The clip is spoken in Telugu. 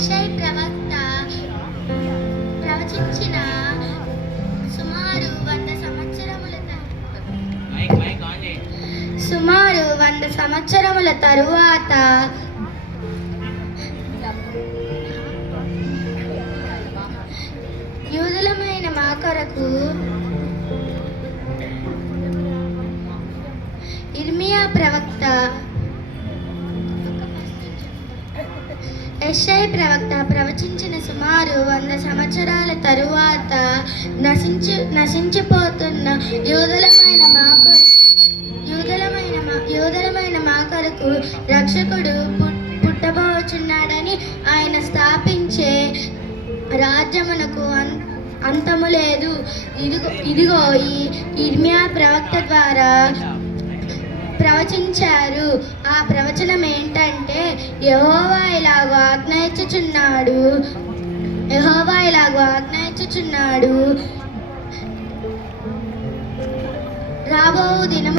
యెషయా ప్రవక్త ప్రవచించిన సుమారు 100 సంవత్సరముల తరువాత యూదులమైన మా కొరకు ఇర్మియా ప్రవక్త యెషయా ప్రవక్త ప్రవచించిన సుమారు 100 సంవత్సరాల తరువాత నశించిపోతున్న యూదులమైన మా కొరకు రక్షకుడు పుట్టబోచున్నాడని ఆయన స్థాపించే రాజ్యమునకు అంతము లేదు. ఇదిగో ఈ ఇర్మియా ప్రవక్త ద్వారా ప్రవచించారు. ఆ ప్రవచనం ఏంటంటే యెహోవా ఇలాగ ఆజ్ఞయించుచున్నాడు, రాబో దినము